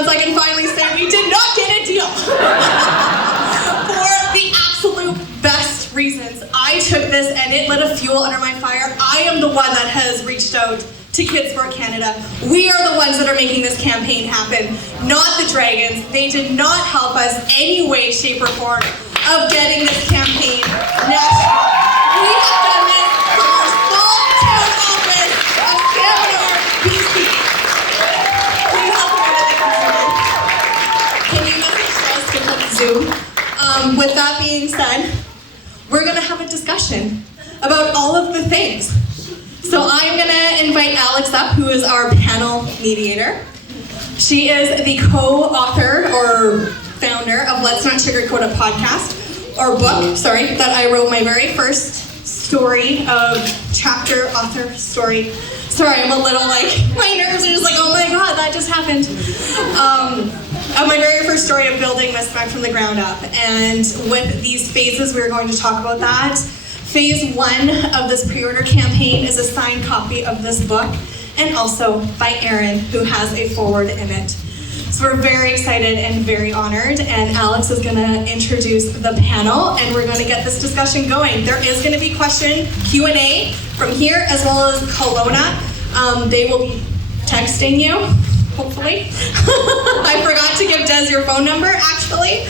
months, I can finally say we did not get a deal. For the absolute best reasons. I took this and it lit a fuel under my fire. I am the one that has reached out to Kids Sport Canada. We are the ones that are making this campaign happen, not the Dragons. They did not help us any way, shape, or form of getting this campaign national. We have done this from our small town office of Canmore, BC. Please help me with it. Can you message us to put Zoom? With that being said, we're gonna have a discussion about all of the things. So I'm gonna invite Alex up, who is our panel mediator. She is the co-author or founder of Let's Not Sugarcoat a podcast, or book, sorry, that I wrote my very first story of chapter author story. Sorry, I'm a little like, my nerves are just like, oh my God, that just happened. Of my very first story of building MisMacK from the ground up. And with these phases, we're going to talk about that. Phase 1 of this pre-order campaign is a signed copy of this book, and also by Erin, who has a foreword in it. So we're very excited and very honored, and Alex is gonna introduce the panel, and we're gonna get this discussion going. There is gonna be Q&A from here, as well as Kelowna. They will be texting you, hopefully. I forgot to give Des your phone number, actually.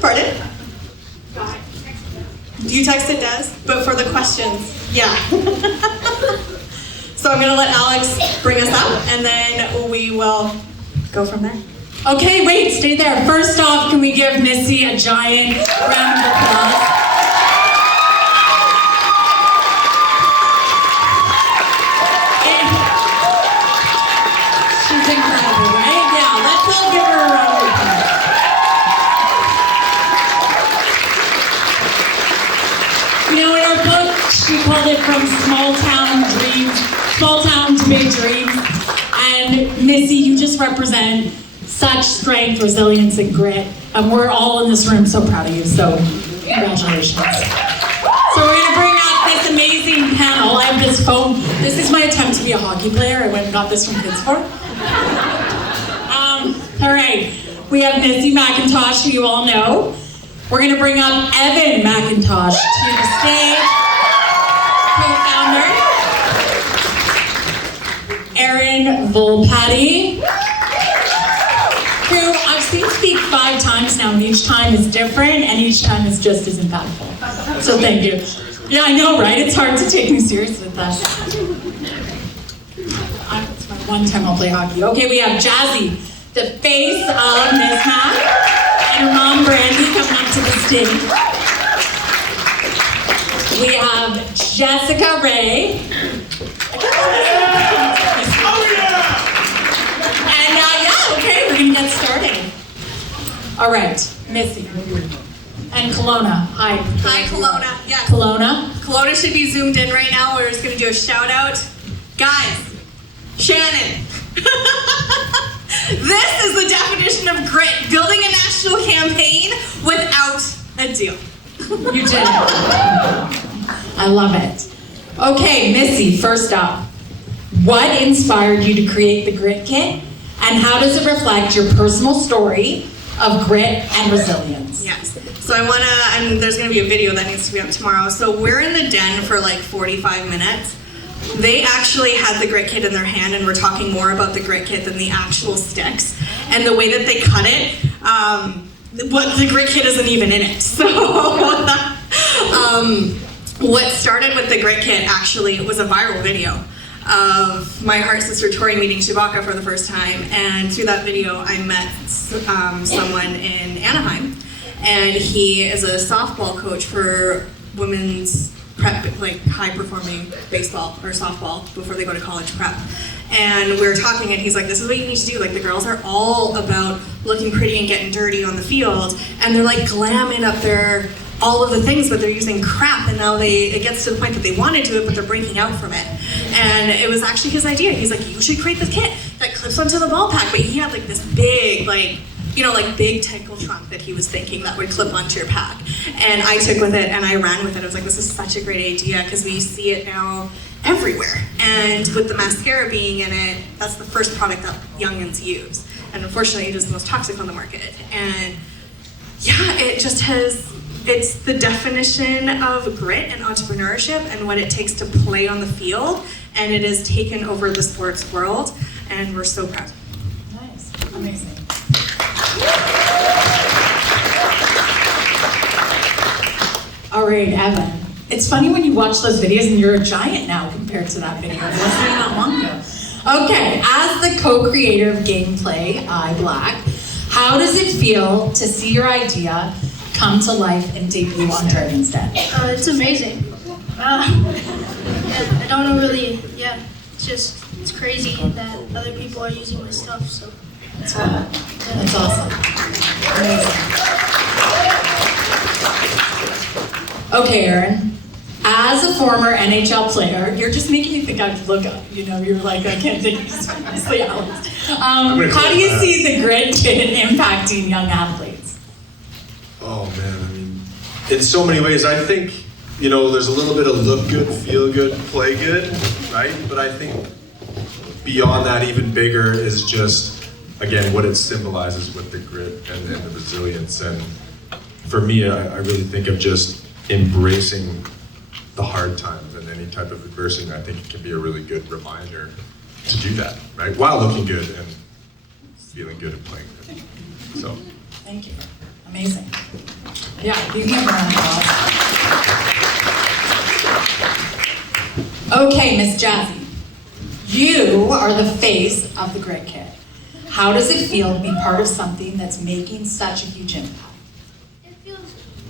Pardon? You texted Des, but for the questions, yeah. So I'm gonna let Alex bring us up, and then we will go from there. Okay, wait, stay there. First off, can we give Missy a giant round of applause? She's incredible, right? Yeah, let's all give her a round of applause. You know, in our book, she called it From Small Town to Big Dreams. And Missy, you just represent such strength, resilience, and grit. And we're all in this room so proud of you, so congratulations. So we're gonna bring up this amazing panel. I have this phone. This is my attempt to be a hockey player. I went and got this from Kids Sport. All right, we have Missy McIntosh, who you all know. We're gonna bring up Evan McIntosh to the stage, co-founder. Erin Volpatti, who I've seen speak 5 times now, and each time is different, and each time is just as impactful. So thank you. Yeah, I know, right? It's hard to take me serious with that. It's my one time I'll play hockey. Okay, we have Jazzy, the face of MisMacK, and her mom, Brandy, coming up to the stage. We have Jessica Ray. Okay, we're gonna get started. All right, Missy. And Kelowna. Hi. Hi, Kelowna. Yeah. Kelowna. Kelowna should be zoomed in right now. We're just gonna do a shout out. Guys, Shannon. This is the definition of grit. Building a national campaign without a deal. You did it. I love it. Okay, Missy, first up. What inspired you to create the Grit Kit? And how does it reflect your personal story of grit and resilience? Yes. So and there's gonna be a video that needs to be up tomorrow. So we're in the den for like 45 minutes. They actually had the Grit Kit in their hand, and we're talking more about the Grit Kit than the actual sticks. And the way that they cut it, the Grit Kit isn't even in it. So what started with the Grit Kit actually was a viral video of my heart sister Tori meeting Chewbacca for the first time, and through that video I met someone in Anaheim, and he is a softball coach for women's prep, like high performing baseball or softball before they go to college prep. And we were talking, and he's like, this is what you need to do. Like, the girls are all about looking pretty and getting dirty on the field, and they're like glamming up their all of the things, but they're using crap, and now it gets to the point that they want to do it, but they're breaking out from it. And it was actually his idea. He's like, you should create this kit that clips onto the ball pack, but he had like this big, big tackle trunk that he was thinking that would clip onto your pack. And I took with it and I ran with it. I was like, this is such a great idea, because we see it now everywhere. And with the mascara being in it, that's the first product that youngins use. and unfortunately it is the most toxic on the market. And yeah, it's the definition of grit and entrepreneurship and what it takes to play on the field, and it has taken over the sports world, and we're so proud. Nice, amazing. All right, Evan. It's funny when you watch those videos and you're a giant now compared to that video. It wasn't that long ago. Okay, as the co-creator of gameplay, iBlack, how does it feel to see your idea come to life and debut on Dragon's Den? It's amazing. I don't know really, it's crazy that other people are using my stuff, so. That's awesome. Amazing. Okay, Erin. As a former NHL player, you're just making me think I have to look up. You know, you're like, I can't take you seriously, Alex. How do you see the grit kit impacting young athletes? Oh man, I mean, in so many ways. I think, you know, there's a little bit of look good, feel good, play good, right? But I think beyond that, even bigger is just, again, what it symbolizes with the grit and the resilience. And for me, I really think of just embracing the hard times and any type of adversity. I think it can be a really good reminder to do that, right? While looking good and feeling good and playing good. So. Thank you. Amazing. Yeah, you can have a round of applause. Okay, Miss Jazzy. You are the face of the Grit Kit. How does it feel to be part of something that's making such a huge impact?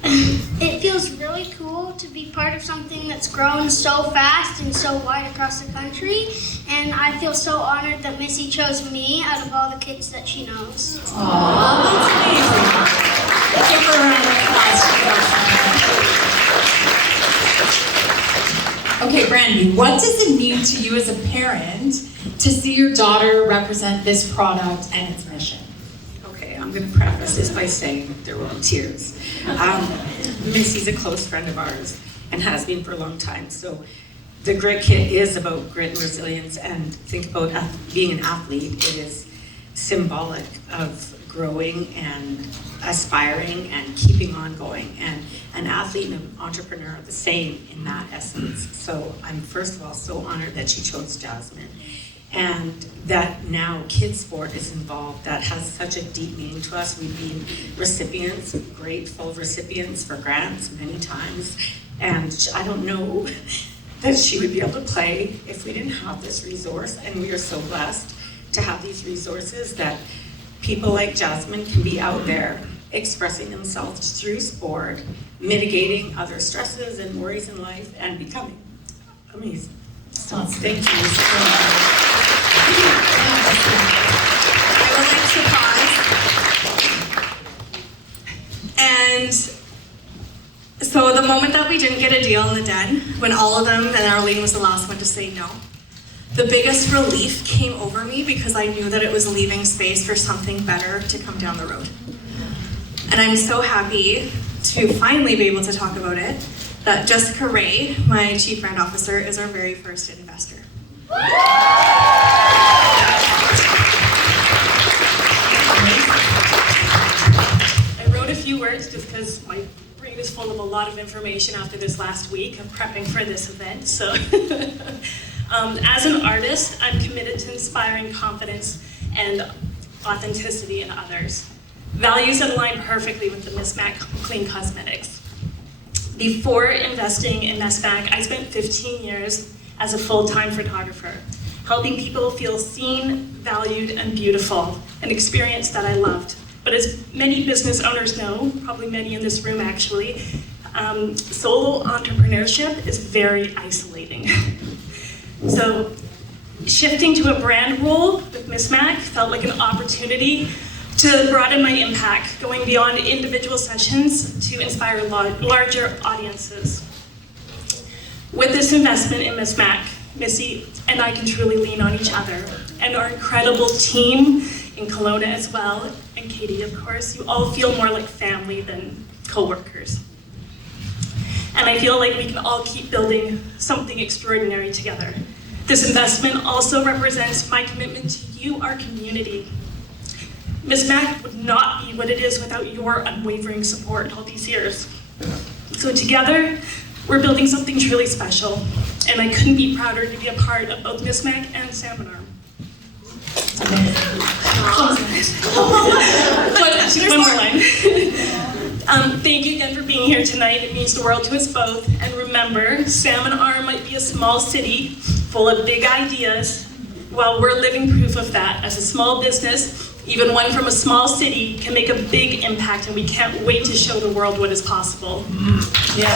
It feels really cool to be part of something that's grown so fast and so wide across the country, and I feel so honored that Missy chose me out of all the kids that she knows. Aww, that's amazing. Give her a round of applause. Okay, Brandy, what does it mean to you as a parent to see your daughter represent this product and its mission? Okay, I'm going to preface this by saying there will be tears. Missy's a close friend of ours and has been for a long time. So the Grit Kit is about grit and resilience, and think about being an athlete. It is symbolic of growing and aspiring and keeping on going. And an athlete and an entrepreneur are the same in that essence. So I'm first of all so honored that she chose Jasmine, and that now kids sport is involved. That has such a deep meaning to us. We've been recipients, grateful recipients for grants many times, and I don't know that she would be able to play if we didn't have this resource, and we are so blessed to have these resources that people like Jasmine can be out there expressing themselves through sport, mitigating other stresses and worries in life, and becoming amazing. So thank you so much. I would like to pause. And so the moment that we didn't get a deal in the Den, when all of them, and Arlene was the last one to say no, the biggest relief came over me because I knew that it was leaving space for something better to come down the road. And I'm so happy to finally be able to talk about it, that Jessica Ray, my Chief Brand Officer, is our very first investor. I wrote a few words just because my brain is full of a lot of information after this last week of prepping for this event. So, as an artist, I'm committed to inspiring confidence and authenticity in others. Values that align perfectly with the MisMacK Clean Cosmetics. Before investing in MisMacK, I spent 15 years as a full-time photographer, helping people feel seen, valued, and beautiful, an experience that I loved. But as many business owners know, probably many in this room actually, solo entrepreneurship is very isolating. So shifting to a brand role with MisMacK felt like an opportunity to broaden my impact, going beyond individual sessions to inspire larger audiences. With this investment in MisMacK, Missy and I can truly lean on each other, and our incredible team in Kelowna as well, and Katie, of course. You all feel more like family than co-workers. And I feel like we can all keep building something extraordinary together. This investment also represents my commitment to you, our community. MisMacK would not be what it is without your unwavering support all these years. So together, we're building something truly special, and I couldn't be prouder to be a part of both MisMacK and Salmon Arm. One more line. Thank you again for being here tonight. It means the world to us both. And remember, Salmon Arm might be a small city full of big ideas. Well, we're living proof of that. As a small business, even one from a small city can make a big impact, and we can't wait to show the world what is possible. Yeah.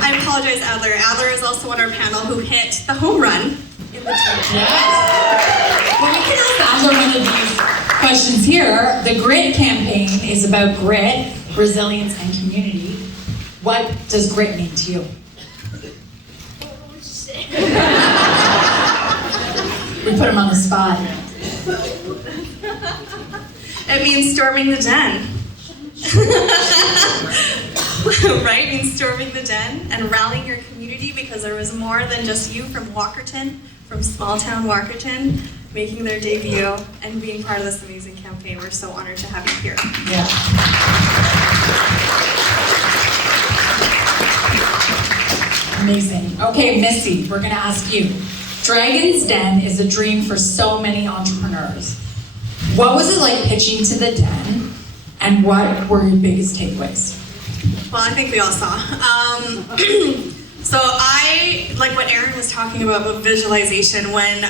I apologize, Adler. Adler is also on our panel who hit the home run in the team. Yes. Well, we can ask Adler one of these questions here. The GRIT campaign is about grit, resilience, and community. What does grit mean to you? We put him on the spot. It means storming the den. Right? It means storming the den and rallying your community, because there was more than just you from Walkerton, from small town Walkerton, making their debut and being part of this amazing campaign. We're so honored to have you here. Yeah. Amazing. Okay, Missy, we're gonna ask you. Dragon's Den is a dream for so many entrepreneurs. What was it like pitching to the Den, and what were your biggest takeaways? Well, I think we all saw. So I, like what Erin was talking about visualization, when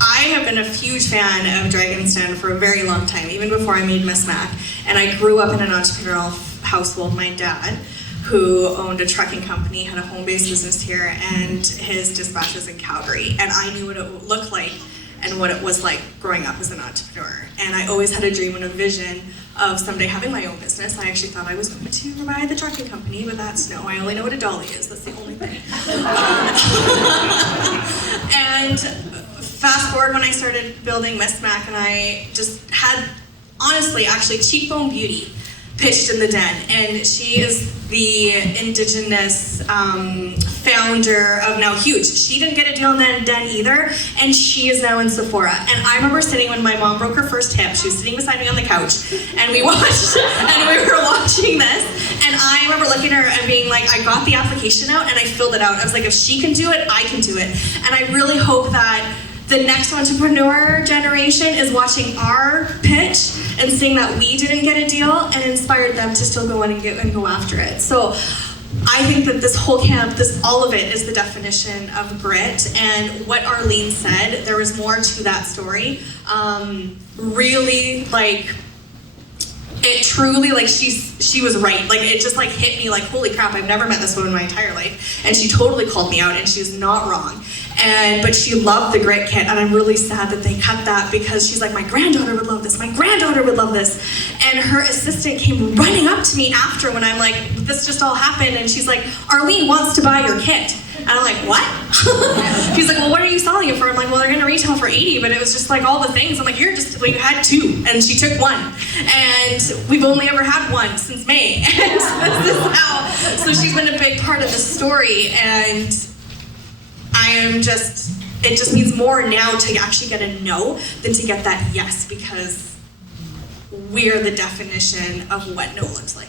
I have been a huge fan of Dragon's Den for a very long time, even before I made MisMacK, and I grew up in an entrepreneurial household. My dad, who owned a trucking company, had a home-based business here, and his dispatch was in Calgary, and I knew what it looked like and what it was like growing up as an entrepreneur. And I always had a dream and a vision of someday having my own business. I actually thought I was going to buy the trucking company, but that's no. I only know what a dolly is. That's the only thing. And fast forward when I started building MisMacK, and I just had, honestly, actually, Cheekbone Beauty pitched in the Den, and she is the Indigenous founder of Now Huge. She didn't get a deal in the Den either, and she is now in Sephora. And I remember sitting when my mom broke her first hip. She was sitting beside me on the couch, and we were watching this. And I remember looking at her and being like, I got the application out and I filled it out. I was like, if she can do it, I can do it. And I really hope that the next entrepreneur generation is watching our pitch and seeing that we didn't get a deal and inspired them to still go in and go after it. So I think that this whole camp, all of it is the definition of grit. And what Arlene said, there was more to that story. Really, like, it truly, like, she was right. Like, it just like hit me like, holy crap, I've never met this woman in my entire life. And she totally called me out, and she's not wrong. But she loved the grit kit, and I'm really sad that they cut that, because she's like, my granddaughter would love this, my granddaughter would love this. And her assistant came running up to me after when I'm like, this just all happened, and she's like, Arlene wants to buy your kit. And I'm like, what? She's like, well, what are you selling it for? I'm like, well, they're gonna retail for 80, but it was just like all the things. I'm like, here, just, we had 2, and she took 1. And we've only ever had 1 since May. And this is how, so she's been a big part of the story, and it just means more now to actually get a no than to get that yes, because we're the definition of what no looks like.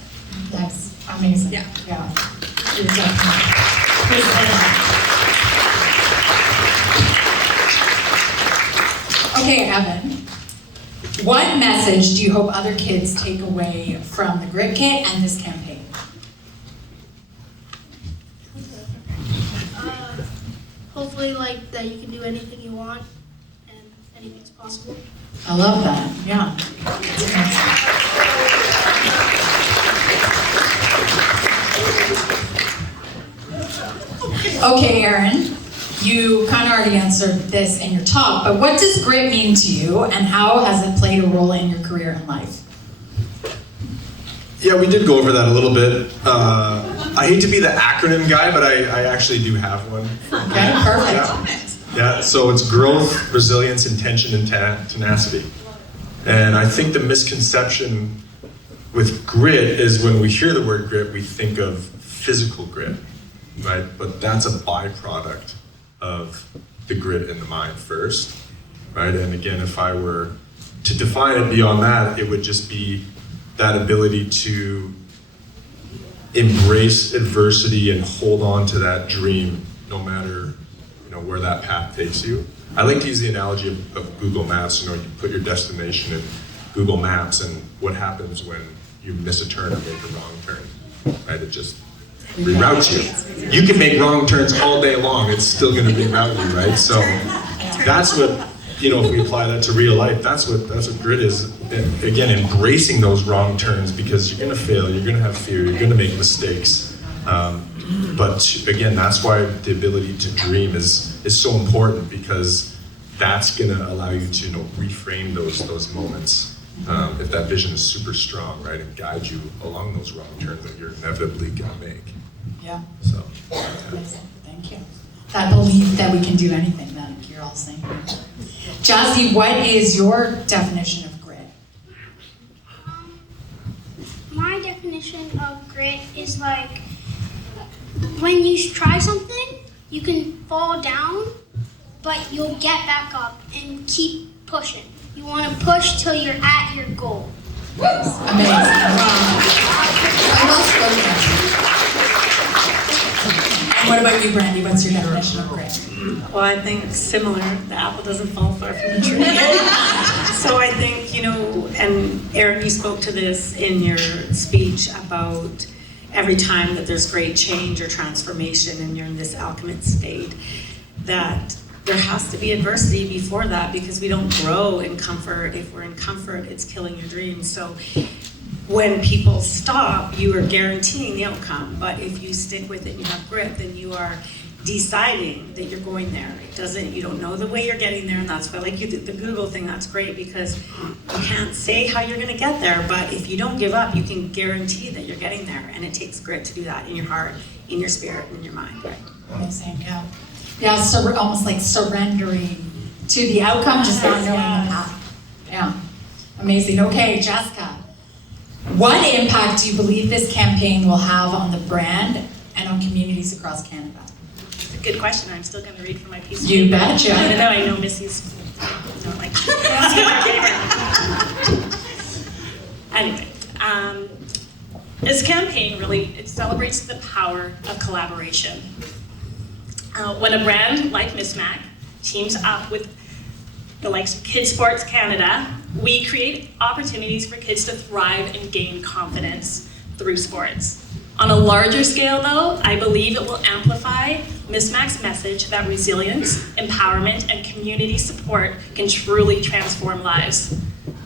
That's amazing. Yeah. Yeah. You're definitely. Okay, Evan. What message do you hope other kids take away from the Grit Kit and this campaign? Hopefully, like, that you can do anything you want and anything's possible. I love that. Yeah. Okay, Erin, you kind of already answered this in your talk, but what does grit mean to you, and how has it played a role in your career and life? Yeah, we did go over that a little bit. I hate to be the acronym guy, but I actually do have one. Okay, perfect. Yeah, so it's growth, resilience, intention, and tenacity. And I think the misconception with grit is when we hear the word grit, we think of physical grit, right? But that's a byproduct of the grit in the mind first, right? And again, if I were to define it beyond that, it would just be that ability to embrace adversity and hold on to that dream no matter where that path takes you. I like to use the analogy of Google Maps. You put your destination in Google Maps, and what happens when you miss a turn or make a wrong turn, right? It just reroutes you. You can make wrong turns all day long, it's still gonna reroute you, right? So that's what, if we apply that to real life, that's what grit is. And again, embracing those wrong turns, because you're gonna fail, you're gonna have fear, you're gonna make mistakes. But again, that's why the ability to dream is so important, because that's gonna allow you to reframe those moments. If that vision is super strong, right, and guide you along those wrong turns that you're inevitably gonna make. Yeah. So. Amazing. Thank you. That belief that we can do anything that you're all saying. Jazzy, what is your definition of grit? My definition of grit is like when you try something, you can fall down, but you'll get back up and keep pushing. You want to push till you're at your goal. Amazing. And what about you, Brandy? What's your definition of grit? Well, I think similar. The apple doesn't fall far from the tree. So I think, and Erin, you spoke to this in your speech about every time that there's great change or transformation and you're in this alchemist state, that there has to be adversity before that, because we don't grow in comfort. If we're in comfort, it's killing your dreams. So when people stop, you are guaranteeing the outcome. But if you stick with it and you have grit, then you are deciding that you're going there. You don't know the way you're getting there, and that's why, like you did the Google thing, that's great, because you can't say how you're gonna get there, but if you don't give up, you can guarantee that you're getting there, and it takes grit to do that in your heart, in your spirit, and in your mind, right? Amazing, yeah. Yeah, so almost like surrendering to the outcome, just not knowing the path. Yeah, amazing. Okay, Jessica, what impact do you believe this campaign will have on the brand and on communities across Canada? Good question. I'm still going to read from my piece. You betcha. I know Missy's don't like Anyway, this campaign it celebrates the power of collaboration. When a brand like MisMacK teams up with the likes of Kids Sports Canada, we create opportunities for kids to thrive and gain confidence through sports. On a larger scale, though, I believe it will amplify MisMacK's message that resilience, empowerment, and community support can truly transform lives,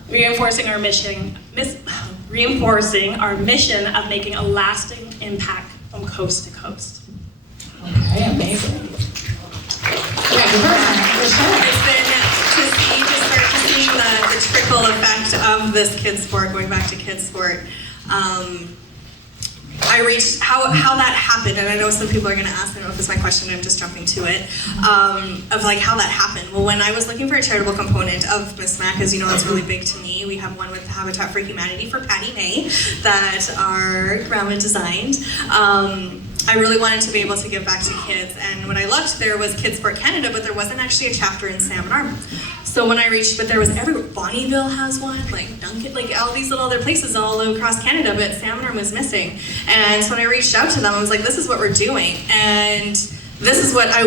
reinforcing our mission of making a lasting impact from coast to coast. Okay, amazing. It's been to start to see the trickle effect of this kids sport, going back to kids sport. I reached how that happened, and I know some people are going to ask. I don't know if it's my question. I'm just jumping to it. Of like how that happened. Well, when I was looking for a charitable component of MisMacK, as you know, that's really big to me. We have one with Habitat for Humanity for Patty May that our grandma designed. I really wanted to be able to give back to kids, and when I looked, there was Kids Sport Canada, but there wasn't actually a chapter in Salmon Arm. So when I reached, but there was everywhere. Bonneville has one, like Duncan, like all these little other places all across Canada, but Salmon Arm was missing. And so when I reached out to them, I was like, this is what we're doing, and this is what I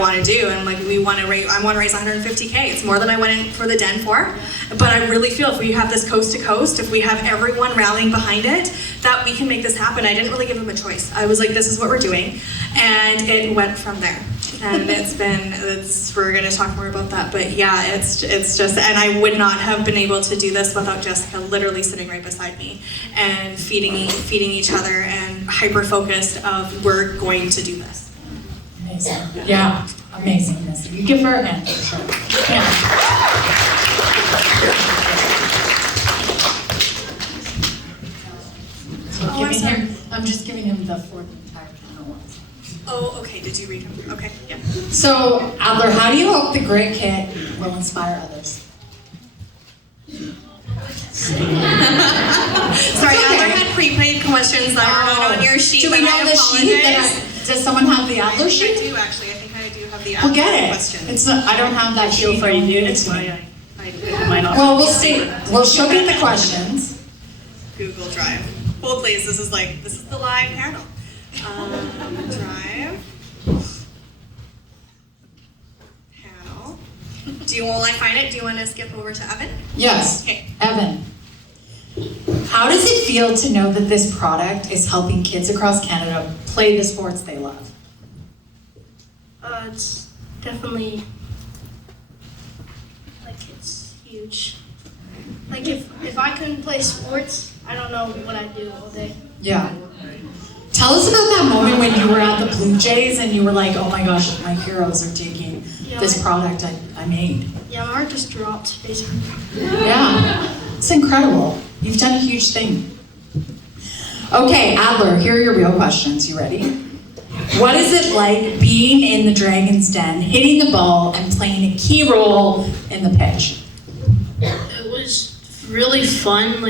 want to do. And like I want to raise $150K. It's more than I went in for the den for. But I really feel if we have this coast to coast, if we have everyone rallying behind it, that we can make this happen. I didn't really give them a choice. I was like, this is what we're doing, and it went from there. And we're going to talk more about that. But yeah, it's just, and I would not have been able to do this without Jessica literally sitting right beside me and feeding each other and hyper focused of we're going to do this. Amazing. Yeah, amazing. You give her a hand for sure. Yeah. I'm just giving him the fourth entire panel once. Oh, okay. Did you read him? Okay, yeah. So, Adler, how do you hope the Grit Kit will inspire others? Sorry, Adler had prepaid questions that were not on your sheet. Do we know the sheet? Does someone have the Adler sheet? I do actually. I think I do have the We'll get it. question. It's not, I don't have that Feel sheet. free, Don't give it that's to me. why I might not. Well, we'll see. Well, she'll get the questions. Google Drive. Hold please, this is the live panel. Drive. Panel. While I find it, do you want to skip over to Evan? Yes. Okay. Evan, how does it feel to know that this product is helping kids across Canada play the sports they love? It's definitely it's huge. Like if I couldn't play sports, I don't know what I'd do all day. Yeah. Tell us about that moment when you were at the Blue Jays and you were like, oh my gosh, my heroes are taking this product I made. Yeah, my heart just dropped basically. Yeah, it's incredible. You've done a huge thing. Okay, Adler, here are your real questions. You ready? What is it like being in the Dragon's Den, hitting the ball, and playing a key role in the pitch? It was really fun,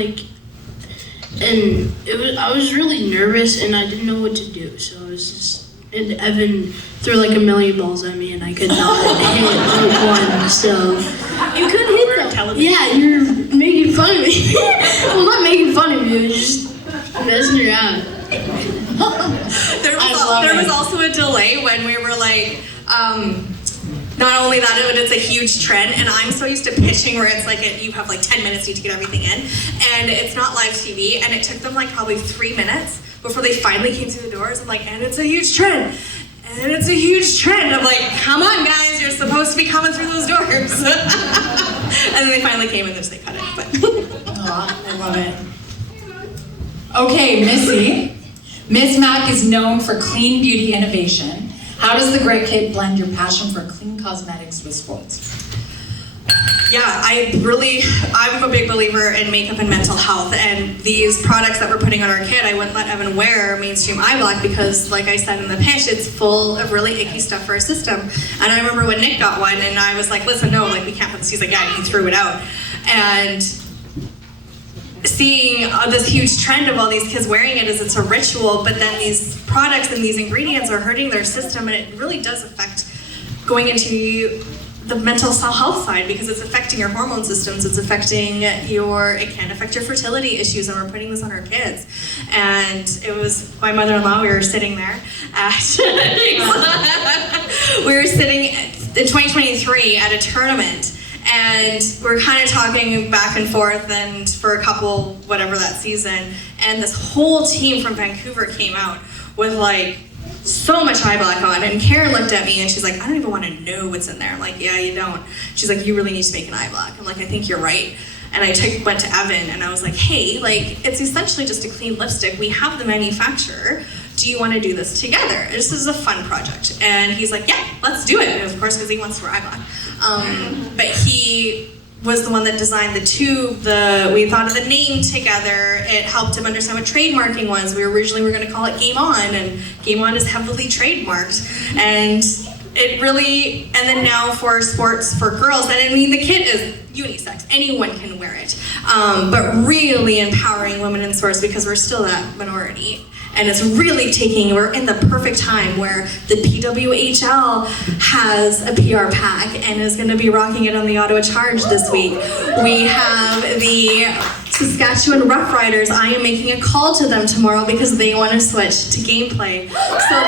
and I was really nervous and I didn't know what to do, so I was just, and Evan threw like a million balls at me and I could not hit one, so. You could hit them. Yeah, you're making fun of me. Well, not making fun of you, just messing around. There was also a delay when we were not only that, but it's a huge trend, and I'm so used to pitching where it's you have 10 minutes to get everything in, and it's not live TV, and it took them probably 3 minutes before they finally came through the doors. I'm like, and it's a huge trend. And it's a huge trend. I'm like, come on, guys, you're supposed to be coming through those doors. And then they finally came and they cut it. But Aw, I love it. Okay, Missy. MisMacK is known for clean beauty innovation. How does the Grit Kit blend your passion for clean cosmetics with sports? yeah, I'm a big believer in makeup and mental health, and these products that we're putting on our kid, I wouldn't let Evan wear mainstream eye black because, like I said in the pitch, it's full of really icky stuff for our system. And I remember when Nick got one, and I was like, listen, no, we can't put this. He's like, yeah, he threw it out. And seeing this huge trend of all these kids wearing it as it's a ritual, but then these products and these ingredients are hurting their system, and it really does affect going into the mental health side because it's affecting your hormone systems, it can affect your fertility issues, and we're putting this on our kids. And it was my mother-in-law, we were sitting there we were sitting in 2023 at a tournament, and we're kind of talking back and forth, and for a couple, whatever that season, and this whole team from Vancouver came out with so much eye black on, and Karen looked at me and she's like, I don't even want to know what's in there. I'm like, yeah, you don't. She's like, you really need to make an eye black. I'm like, I think you're right. And I went to Evan and I was like, hey, it's essentially just a clean lipstick. We have the manufacturer. Do you want to do this together? This is a fun project. And he's like, yeah, let's do it. And of course, because he wants to wear eye black. But he was the one that designed the tube. We thought of the name together. It helped him understand what trademarking was. We originally were going to call it Game On, and Game On is heavily trademarked. And it really, and then now for sports for girls, and I mean the kit is unisex. Anyone can wear it. But really empowering women in sports because we're still that minority. And it's really we're in the perfect time where the PWHL has a PR pack and is going to be rocking it on the Ottawa Charge this week. We have the Saskatchewan Roughriders. I am making a call to them tomorrow because they want to switch to gameplay. So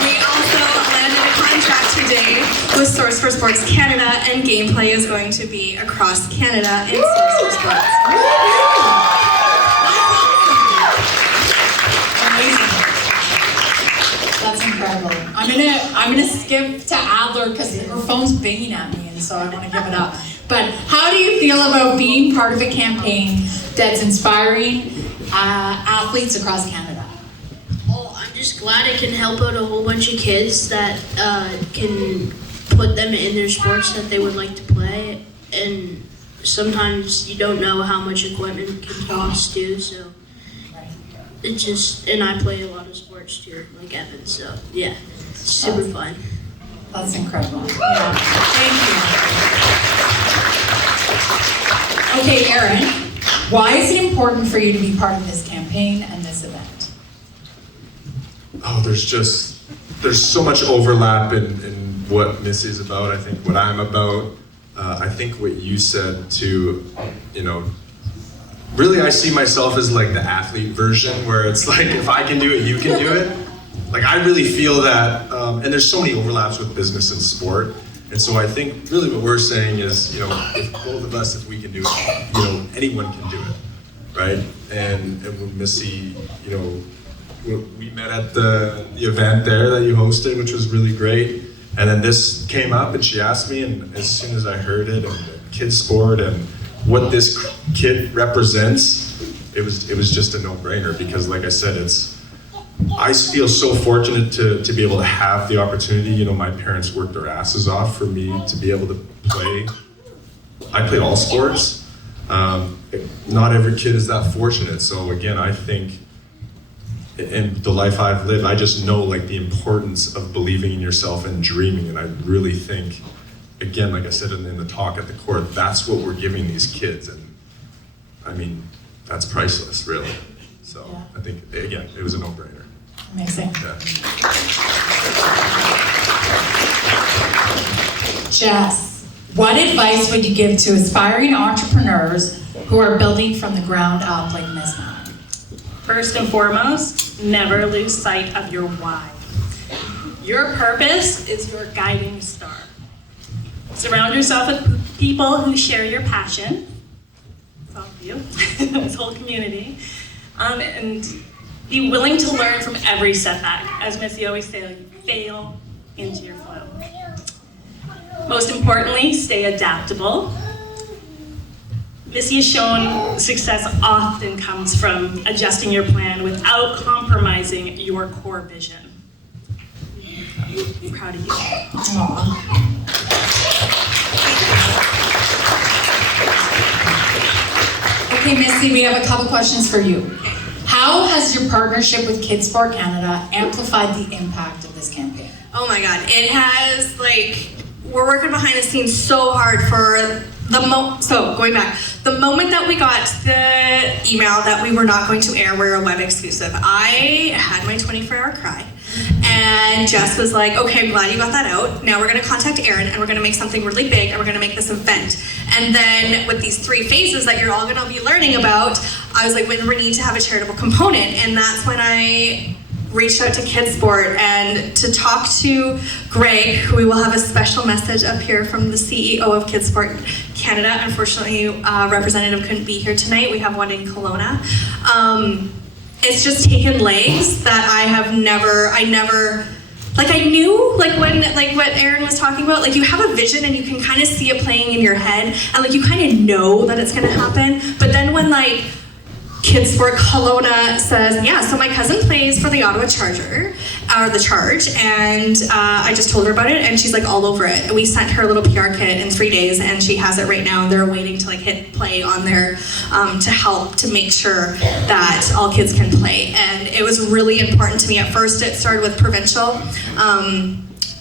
we also landed a contract today with Source for Sports Canada, and gameplay is going to be across Canada in Source for Sports. That's incredible. I'm gonna skip to Adler because her phone's binging at me, and so I want to give it up. But how do you feel about being part of a campaign that's inspiring athletes across Canada? Well, I'm just glad it can help out a whole bunch of kids that can put them in their sports that they would like to play. And sometimes you don't know how much equipment can cost too, so it's just, and I play a lot of sports too, like Evan, so yeah, it's super fun. That's incredible. Yeah. Thank you. Okay, Erin, why is it important for you to be part of this campaign and this event? Oh, there's there's so much overlap in what Missy's about. I think what I'm about. I think what you said too, really I see myself as like the athlete version where it's like, if I can do it, you can do it. Like I really feel that, and there's so many overlaps with business and sport. And so I think really what we're saying is, if both of us, if we can do it, anyone can do it, right? And when Missy, we met at the event there that you hosted, which was really great. And then this came up and she asked me, and as soon as I heard it, and kids sport and what this kid represents, it was just a no-brainer because like I said, I feel so fortunate to be able to have the opportunity. My parents worked their asses off for me to be able to play. I played all sports. Not every kid is that fortunate. So again, I think in the life I've lived, I just know like the importance of believing in yourself and dreaming. And I really think, again, like I said in the talk at the court, that's what we're giving these kids. And I mean, that's priceless, really. So Yeah. I think, again, it was a no-brainer. Amazing. Yeah. Jess, what advice would you give to aspiring entrepreneurs who are building from the ground up like MisMacK? First and foremost, never lose sight of your why. Your purpose is your guiding star. Surround yourself with people who share your passion. That's all of you, this whole community. And be willing to learn from every setback. As Missy always says, fail into your flow. Most importantly, stay adaptable. Missy has shown success often comes from adjusting your plan without compromising your core vision. I'm proud of you. Okay, Missy, we have a couple questions for you. How has your partnership with Kids Sport Canada amplified the impact of this campaign? Oh my God, it has we're working behind the scenes so hard for so going back, the moment that we got the email that we were not going to air, we're a web exclusive, I had my 24-hour cry. And Jess was like, okay, I'm glad you got that out. Now we're gonna contact Aaron and we're gonna make something really big and we're gonna make this event. And then with these 3 phases that you're all gonna be learning about, I was like, we need to have a charitable component. And that's when I reached out to Kids Sport and to talk to Greg, who we will have a special message up here from the CEO of Kids Sport Canada. Unfortunately, representative couldn't be here tonight. We have one in Kelowna. It's just taken legs that I knew, what Aaron was talking about, like you have a vision and you can kind of see it playing in your head and like you kind of know that it's gonna happen, but then when like Kids Sport Kelowna says, yeah, so my cousin plays for the Ottawa the Charge, and I just told her about it, and she's like all over it. We sent her a little PR kit in 3 days, and she has it right now, and they're waiting to like hit play on there to help to make sure that all kids can play. And it was really important to me. At first, it started with provincial.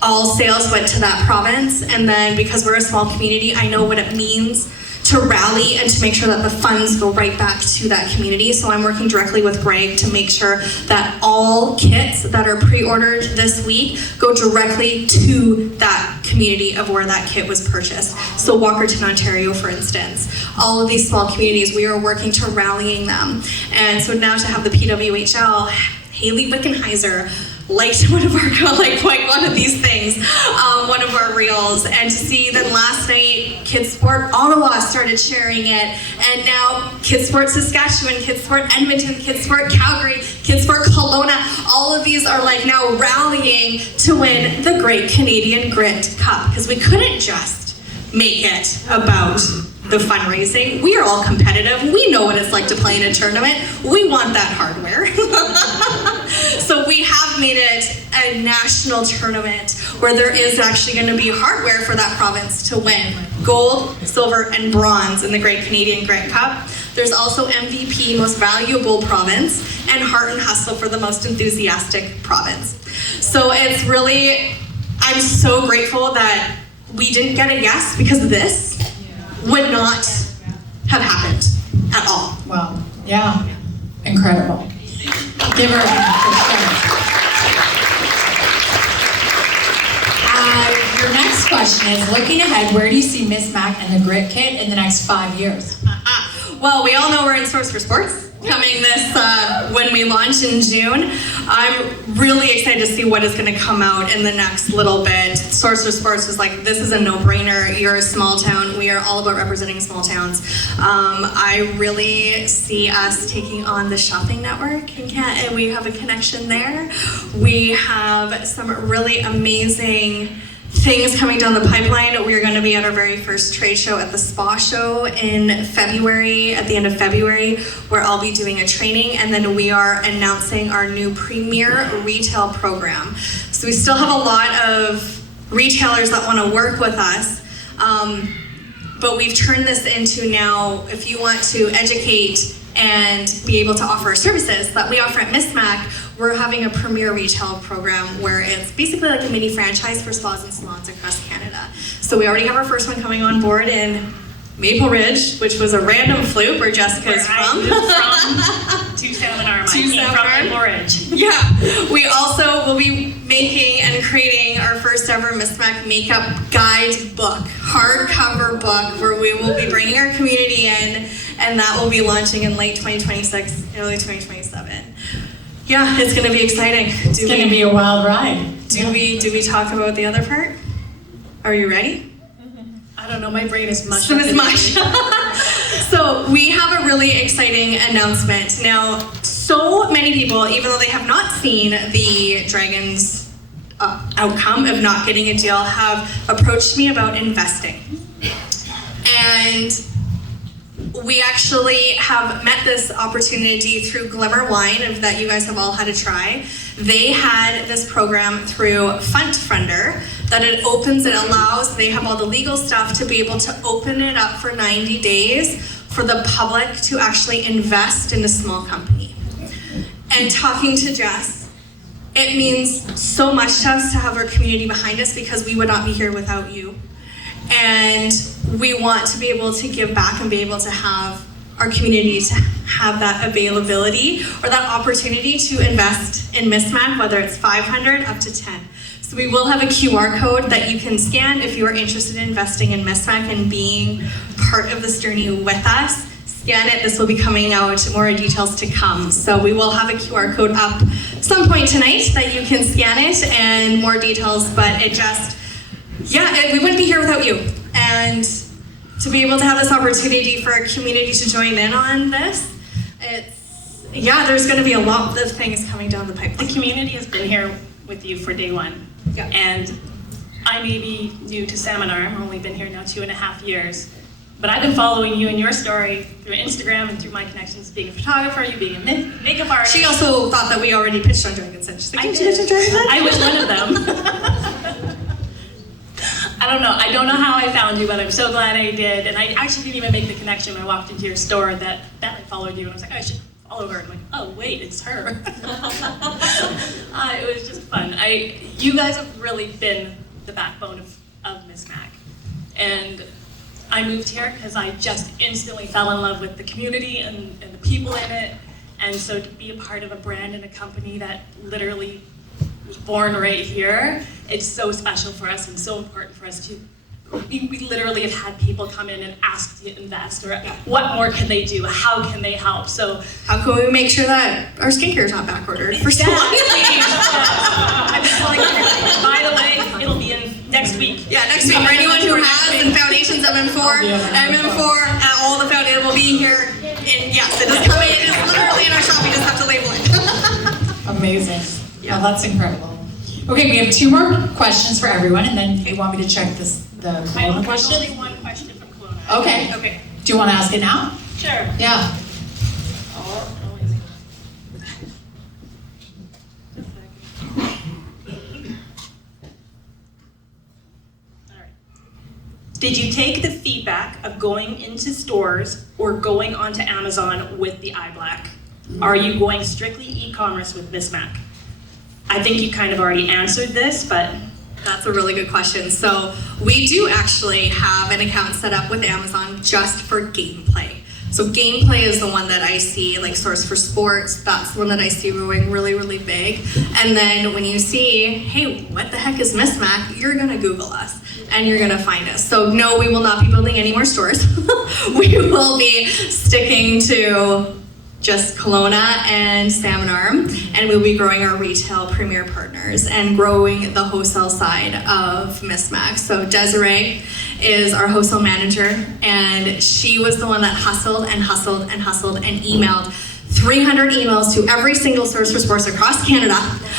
All sales went to that province, and then because we're a small community, I know what it means to rally and to make sure that the funds go right back to that community. So I'm working directly with Greg to make sure that all kits that are pre-ordered this week go directly to that community of where that kit was purchased. So Walkerton, Ontario, for instance. All of these small communities, we are working to rallying them. And so now to have the PWHL, Haley Wickenheiser, liked one of these things, one of our reels, and to see then last night Kids Sport Ottawa started sharing it, and now Kids Sport Saskatchewan, Kids Sport Edmonton, Kids Sport Calgary, Kids Sport Kelowna, all of these are like now rallying to win the Great Canadian Grit Cup, because we couldn't just make it about the fundraising. We are all competitive. We know what it's like to play in a tournament. We want that hardware. So we have made it a national tournament where there is actually going to be hardware for that province to win gold, silver, and bronze in the Great Canadian Grit Cup. There's also MVP, most valuable province, and Heart and Hustle for the most enthusiastic province. So it's really, I'm so grateful that we didn't get a yes, because this would not have happened at all. Wow, yeah, incredible. Give her a hand for sharing. Your next question is, looking ahead, where do you see MisMacK and the Grit Kit in the next 5 years? Well, we all know we're in Source for Sports coming this when we launch in June. I'm really excited to see what is going to come out in the next little bit. Source for Sports is like, this is a no-brainer. You're a small town. We are all about representing small towns. I really see us taking on the shopping network and we have a connection there. We have some really amazing things coming down the pipeline. We're going to be at our very first trade show at the Spa Show in February, at the end of February, where I'll be doing a training, and then we are announcing our new premier retail program. So we still have a lot of retailers that want to work with us, but we've turned this into now, if you want to educate and be able to offer services that we offer at MisMacK, we're having a premier retail program where it's basically like a mini franchise for spas and salons across Canada. So we already have our first one coming on board in Maple Ridge, which was a random fluke where Jessica's from. To Salmon Arm. To Salmon Arm. Maple Ridge. Yeah. We also will be making and creating our first ever MisMacK makeup guide book, hardcover book, where we will be bringing our community in, and that will be launching in late 2026, early 2027. Yeah, it's going to be exciting. It's going to be a wild ride. Do we talk about the other part? Are you ready? I don't know, my brain is mush. So it's much. So we have a really exciting announcement. Now, so many people, even though they have not seen the Dragons outcome of not getting a deal, have approached me about investing. And we actually have met this opportunity through Glimmer Wine that you guys have all had to try. They had this program through FundFunder that it allows, they have all the legal stuff to be able to open it up for 90 days for the public to actually invest in a small company. And talking to Jess, it means so much to us to have our community behind us because we would not be here without you. And we want to be able to give back and be able to have our community to have that availability or that opportunity to invest in MisMacK, whether it's 500 up to 10. So we will have a QR code that you can scan if you are interested in investing in MisMacK and being part of this journey with us. Scan it. This will be coming out, more details to come. So we will have a QR code up some point tonight that you can scan it and more details, but it just, we wouldn't be here without you. And to be able to have this opportunity for our community to join in on this, there's going to be a lot of things coming down the pipeline. The community has been here with you for day one. Yeah. And I may be new to Salmon Arm, only been here now 2.5 years, but I've been following you and your story through Instagram and through my connections being a photographer, you being a makeup artist. She also thought that we already pitched on Dragons, and she's like, I was one of them. I don't know how I found you, but I'm so glad I did. And I actually didn't even make the connection when I walked into your store that I followed you, and I was like, I should follow her. And I'm like, oh wait, it's her. It was just fun. You guys have really been the backbone of MisMacK. And I moved here because I just instantly fell in love with the community and the people in it. And so to be a part of a brand and a company that literally was born right here, it's so special for us and so important for us to, we literally have had people come in and ask to invest, or what more can they do, how can they help, so. How can we make sure that our skincare is not backordered for so long? I've been telling everybody, by the way, it'll be in next week. Yeah, next week, for anyone who has in Foundations MM4, all the foundation will be here, and yes, it is coming, it is literally in our shop, we just have to label it. Amazing. Yeah, that's incredible. Okay, we have 2 more questions for everyone, and then you want me to check the Kelowna question? There's only one question from Kelowna. Okay. Do you want to ask it now? Sure. Yeah. Did you take the feedback of going into stores or going onto Amazon with the eye black? Are you going strictly e-commerce with MisMacK? I think you kind of already answered this, but that's a really good question. So we do actually have an account set up with Amazon just for gameplay. So gameplay is the one that I see, like Source for Sports, that's the one that I see growing really, really big. And then when you see, hey, what the heck is MisMacK, you're gonna Google us. and you're gonna find us. So no, we will not be building any more stores. We will be sticking to just Kelowna and Salmon Arm, and we'll be growing our retail premier partners and growing the wholesale side of MisMacK. So Desiree is our wholesale manager, and she was the one that hustled and hustled and hustled and emailed 300 emails to every single Source for Sports across Canada.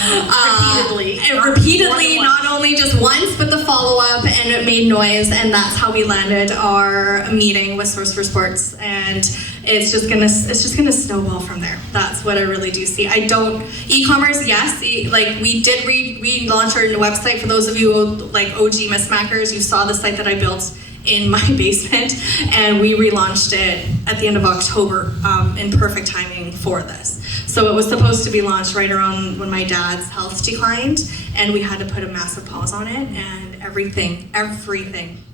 Repeatedly. And repeatedly, not only just once, but the follow-up, and it made noise, and that's how we landed our meeting with Source for Sports, and it's just gonna snowball from there. That's what I really do see. E-commerce, yes, like we did relaunch our website. For those of you like OG MisMackers, you saw the site that I built in my basement, and we relaunched it at the end of October in perfect timing for this. So it was supposed to be launched right around when my dad's health declined, and we had to put a massive pause on it, and everything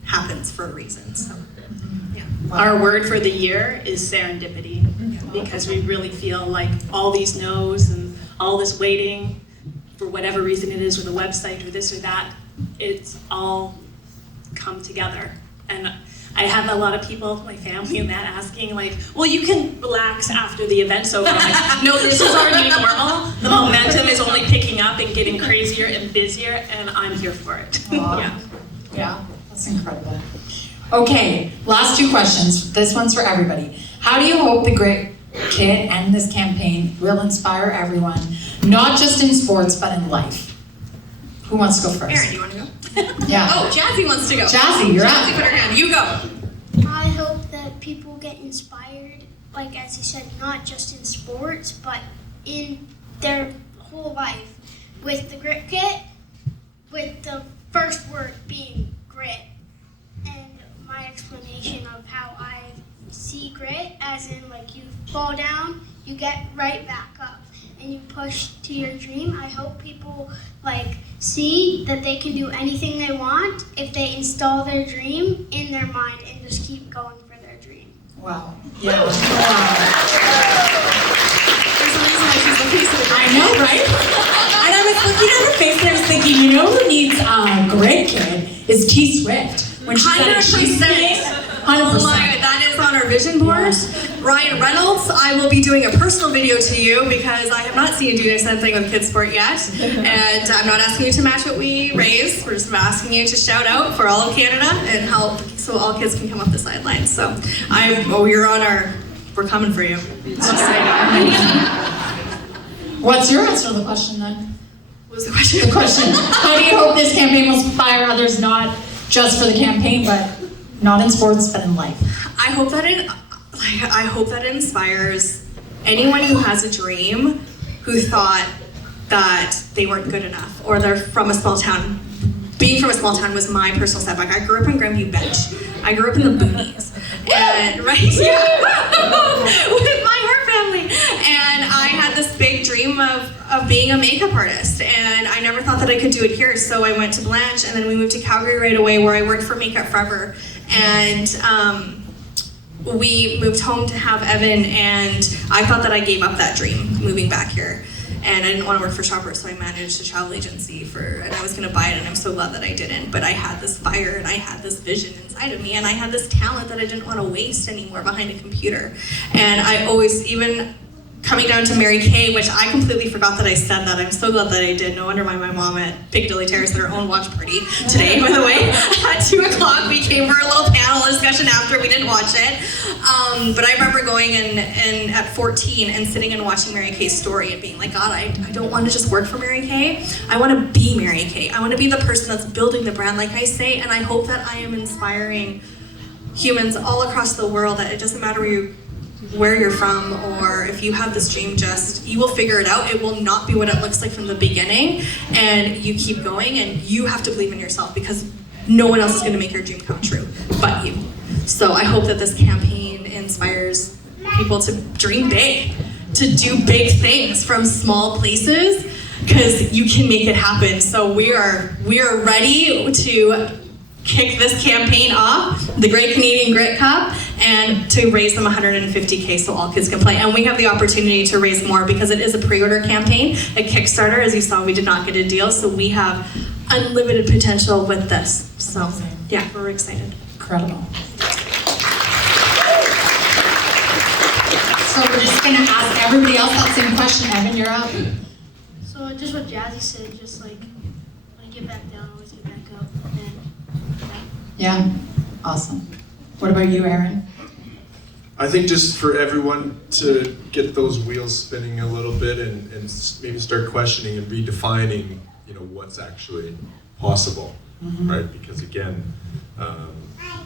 happens for a reason. So yeah. Our word for the year is serendipity, because we really feel like all these no's and all this waiting for whatever reason it is, with a website or this or that, it's all come together. And I have a lot of people, my family and that, asking like, well, you can relax after the event's over. I'm like, no, this is our new normal. The momentum is only picking up and getting crazier and busier, and I'm here for it. Wow. Yeah, that's incredible. Okay, last two questions. This one's for everybody. How do you hope the Grit Kit and this campaign will inspire everyone, not just in sports, but in life? Who wants to go first? Aaron, do you want to go? Yeah. Oh, Jazzy wants to go. Jazzy, you're Jazzy, up. put her hand. You go. I hope that people get inspired, like as you said, not just in sports, but in their whole life. With the Grit Kit, with the first word being grit, and my explanation of how I see grit, as in like you fall down, you get right back up, and you push to your dream. I hope people like see that they can do anything they want if they install their dream in their mind and just keep going for their dream. Wow. Yeah. Wow. There's a reason why she's the face of the I know, right? And I was looking at her face and I was thinking, you know who needs a Grit Kit is T Swift. When she's at a cheese meeting. 100%. Oh my, that is on our vision board. Ryan Reynolds, I will be doing a personal video to you because I have not seen you do something with Kids Sport yet. And I'm not asking you to match what we raise. We're just asking you to shout out for all of Canada and help so all kids can come off the sidelines. So we're coming for you. What's your answer to the question then? What was the question? The question, how do you hope this campaign will inspire others, not just for the campaign, but not in sports, but in life? I hope that it inspires anyone who has a dream, who thought that they weren't good enough, or they're from a small town. Being from a small town was my personal setback. I grew up in Grandview Bench. I grew up in the boonies. And right, yeah, with my Hart family. And I had this big dream of being a makeup artist, and I never thought that I could do it here. So I went to Blanche, and then we moved to Calgary right away, where I worked for Makeup Forever. And we moved home to have Evan, and I thought that I gave up that dream moving back here. And I didn't want to work for Shoppers, so I managed a travel agency and I was going to buy it, and I'm so glad that I didn't. But I had this fire, and I had this vision inside of me, and I had this talent that I didn't want to waste anymore behind a computer. And I always, even coming down to Mary Kay, which I completely forgot that I said that. I'm so glad that I did. No wonder why my mom at Piccadilly Terrace had her own watch party today, by the way. At 2 o'clock, we came for a little panel discussion after. We didn't watch it. But I remember going in at 14 and sitting and watching Mary Kay's story and being like, God, I don't want to just work for Mary Kay. I want to be Mary Kay. I want to be the person that's building the brand, like I say, and I hope that I am inspiring humans all across the world, that it doesn't matter where you're from, or if you have this dream, you will figure it out. It will not be what it looks like from the beginning, and you keep going, and you have to believe in yourself, because no one else is going to make your dream come true but you. So I hope that this campaign inspires people to dream big, to do big things from small places, because you can make it happen. So we are ready to kick this campaign off, the Great Canadian Grit Cup, and to raise them $150K so all kids can play. And we have the opportunity to raise more because it is a pre-order campaign. A Kickstarter, as you saw, we did not get a deal, so we have unlimited potential with this. So, yeah, we're excited. Incredible. So we're just gonna ask everybody else that same question. Evan, you're up. So just what Jazzy said, just like when you get back down, always get back up. And Yeah, awesome. What about you, Aaron? I think just for everyone to get those wheels spinning a little bit and maybe start questioning and redefining, what's actually possible, right? Because again,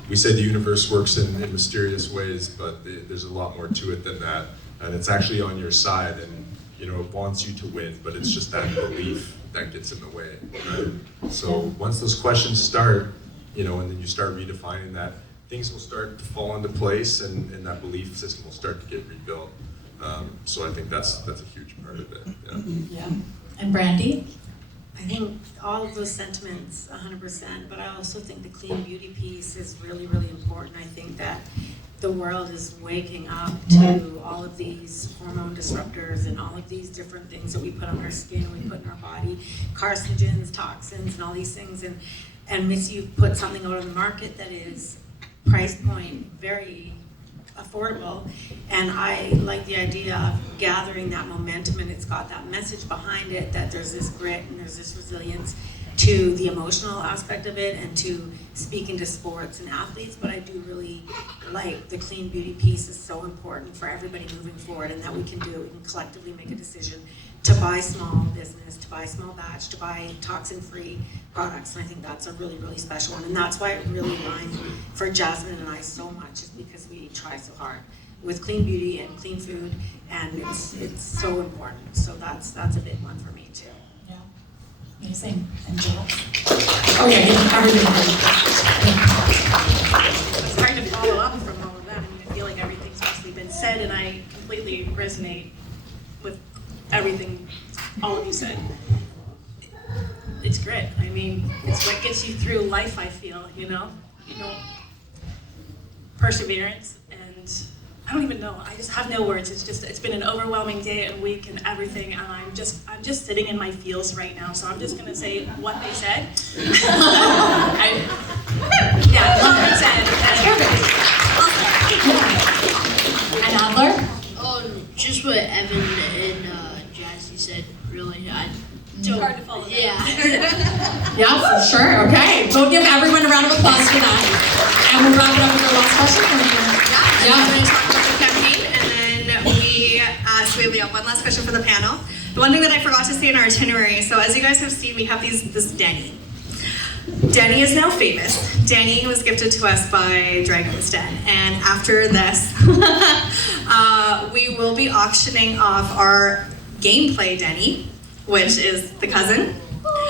we say the universe works in mysterious ways, but there's a lot more to it than that. And it's actually on your side, and it wants you to win, but it's just that belief that gets in the way, right? So once those questions start, and then you start redefining that, things will start to fall into place, and that belief system will start to get rebuilt. So I think that's a huge part of it. Yeah. Yeah. And Brandy? I think all of those sentiments, 100%, but I also think the clean beauty piece is really, really important. I think that the world is waking up to all of these hormone disruptors and all of these different things that we put on our skin, we put in our body, carcinogens, toxins, and all these things. And Miss, you put something out on the market that is price point very affordable, and I like the idea of gathering that momentum, and it's got that message behind it that there's this grit and there's this resilience to the emotional aspect of it and to speaking to sports and athletes. But I do really like the clean beauty piece is so important for everybody moving forward, and that we can collectively make a decision to buy small business, to buy small batch, to buy toxin-free products. And I think that's a really, really special one. And that's why it really aligns for Jasmine and I so much, is because we try so hard with clean beauty and clean food, and it's so important. So that's a big one for me too. Yeah. Amazing. And Jill? Oh yeah, you covered it. It's hard to follow up from all of that. I mean, I feel like everything's mostly been said, and I completely resonate with everything all of you said. It's grit. I mean, it's what gets you through life, I feel, perseverance, and I don't even know. I just have no words. It's been an overwhelming day and week and everything, and I'm just sitting in my feels right now. So I'm just gonna say what they said. What they said. And Adler? Oh, just what Evan and Jazzy said, really. It's hard to follow that. Yeah. Yeah, for sure. Okay. We'll give everyone a round of applause for that. And we'll wrap it up with our last question. Yeah. I'm going to talk about the campaign, and then we have one last question for the panel. The one thing that I forgot to say in our itinerary, so as you guys have seen, we have this Denny. Denny is now famous. Denny was gifted to us by Dragon's Den, and after this, we will be auctioning off our gameplay Denny, which is the cousin,